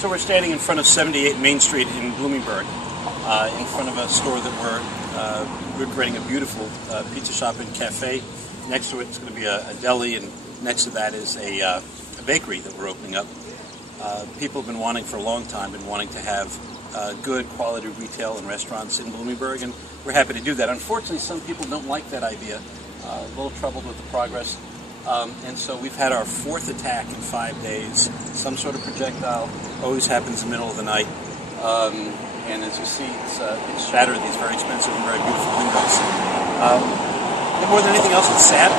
So we're standing in front of 78 Main Street in Bloomingburg, in front of a store that we're creating a beautiful pizza shop and cafe. Next to it is going to be a deli, and next to that is a bakery that we're opening up. People have been wanting for a long time, to have good quality retail and restaurants in Bloomingburg, and we're happy to do that. Unfortunately, some people don't like that idea, a little troubled with the progress. And so we've had our fourth attack in 5 days. Some sort of projectile always happens in the middle of the night. And as you see, it's shattered these very expensive and very beautiful windows. And more than anything else, it's sad.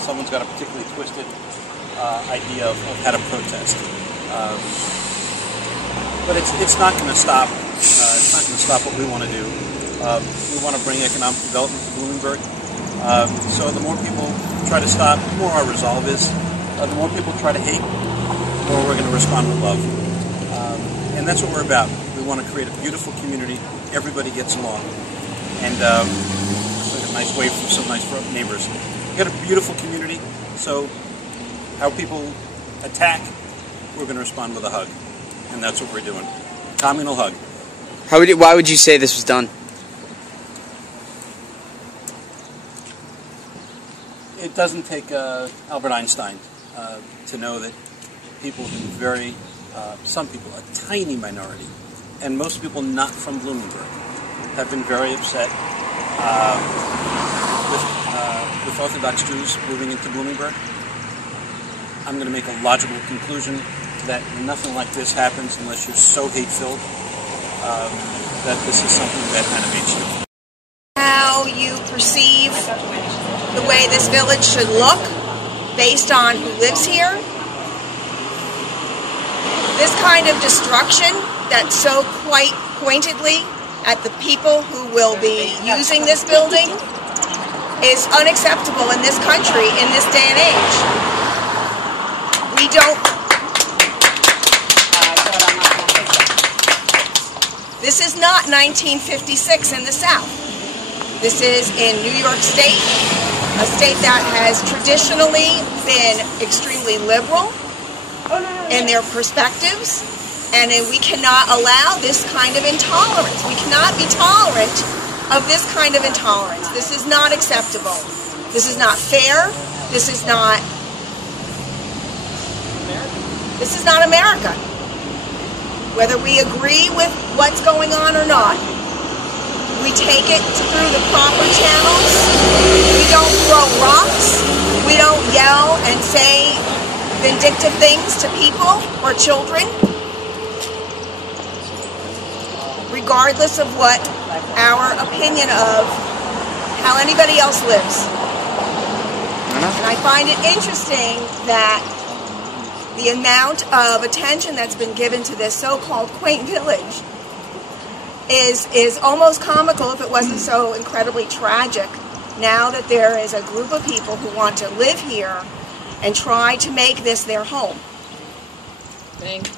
Someone's got a particularly twisted idea of how to protest. But it's not going to stop. It's not going to stop what we want to do. We want to bring economic development to Bloomingburg. So the more people try to stop, the more our resolve is. The more people try to hate, the more we're going to respond with love. And that's what we're about. We want to create a beautiful community. Everybody gets along. And it's like a nice way from some nice neighbors. We've got a beautiful community, so how people attack, we're going to respond with a hug. And that's what we're doing. Communal hug. Why would you say this was done? It doesn't take Albert Einstein to know that people have been some people, a tiny minority, and most people not from Bloomingburg, have been very upset with Orthodox Jews moving into Bloomingburg. I'm going to make a logical conclusion that nothing like this happens unless you're so hate-filled that this is something that animates you. How you perceive the way this village should look based on who lives here. This kind of destruction that's so quite pointedly at the people who will be using this building is unacceptable in this country in this day and age. We don't... This is not 1956 in the South. This is in New York State, a state that has traditionally been extremely liberal in their perspectives, and we cannot allow this kind of intolerance. We cannot be tolerant of this kind of intolerance. This is not acceptable. This is not fair. This is not America. Whether we agree with what's going on or not, we take it through the proper channels. We don't throw rocks. We don't yell and say vindictive things to people or children, regardless of what our opinion of how anybody else lives. And I find it interesting that the amount of attention that's been given to this so-called quaint village is almost comical if it wasn't so incredibly tragic, now that there is a group of people who want to live here and try to make this their home. Thank you.